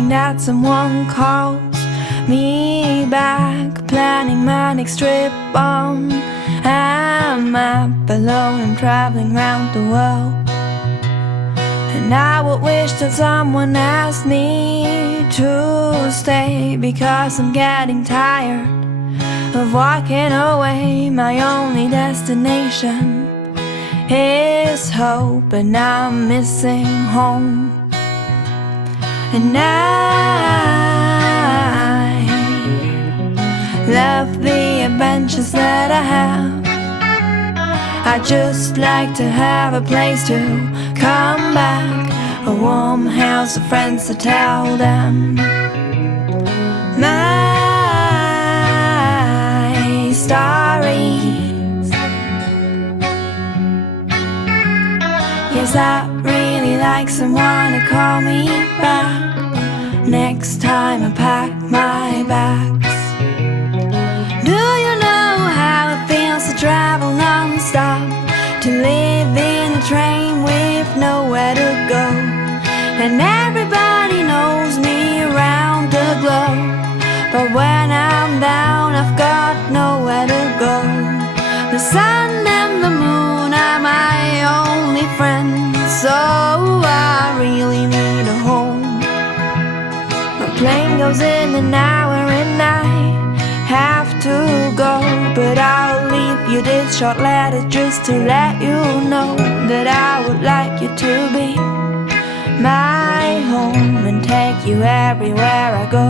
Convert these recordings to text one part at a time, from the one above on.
hoping that someone calls me back, planning my next trip on a map, alone and traveling round the world. And I would wish that someone asked me to stay, because I'm getting tired of walking away. My only destination is hope, and I'm missing home. And I love the adventures that I have. I just like to have a place to come back, a warm house of friends to tell them my stories. Yes, I really like someone to call me back next time I pack my bags. Do you know how it feels to travel non-stop, to live in a train with nowhere to go? And everybody knows me around the globe, but when I'm down I've got nowhere to go. The sun and the moon are my only friends, so I really need a home. My plane goes in an hour and I have to go, but I'll leave you this short letter just to let you know that I would like you to be my home and take you everywhere I go.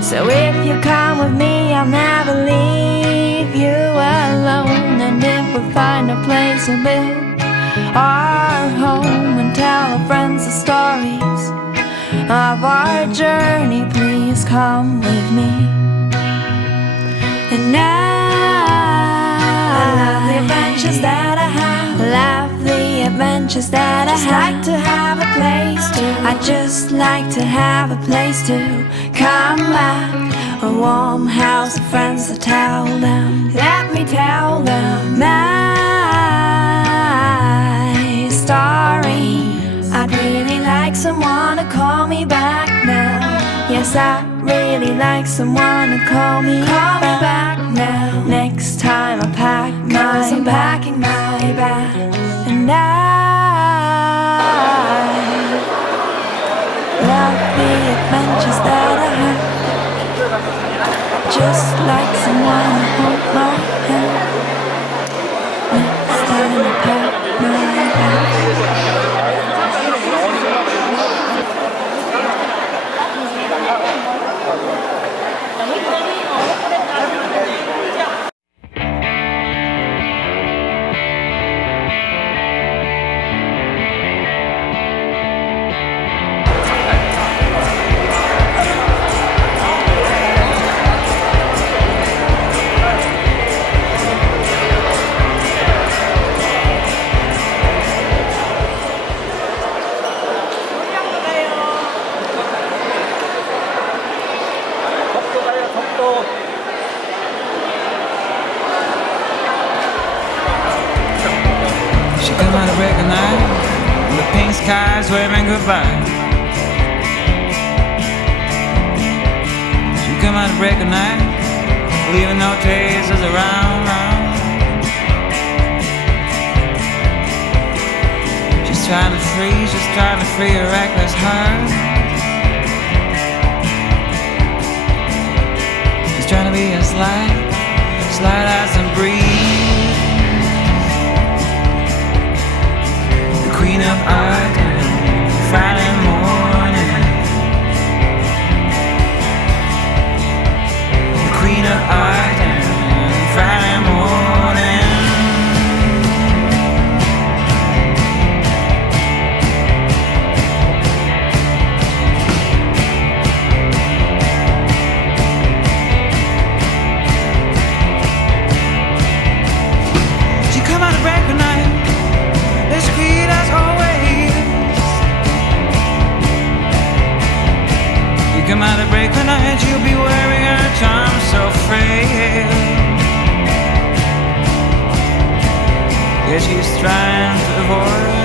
So if you come with me, I'll never leave you alone. And if we find a place to build our home and tell our friends the stories of our journey, please come with me. And I love the adventures that I have. Love the adventures that I have. Like to have a place to. I just like to have a place to come back, a warm house of friends to tell them. Let me tell them my story. I'd really like someone to call me back now. Yes, I really like someone to call me back now. Next time I pack I'm packing my bag. And I love the adventures that I have. Just like someone to hold my hand. Next time I pack my bag. Skies waving goodbye. You come out to break a night, leaving no traces around. Just trying to free a reckless heart. Just trying to be as light as a breeze. The queen of art. Friday morning, the queen of art and Friday morning. She come out to break the night, as sweet as always. Come out to break the night, you'll be wearing her charm so frail. Yeah, she's trying to avoid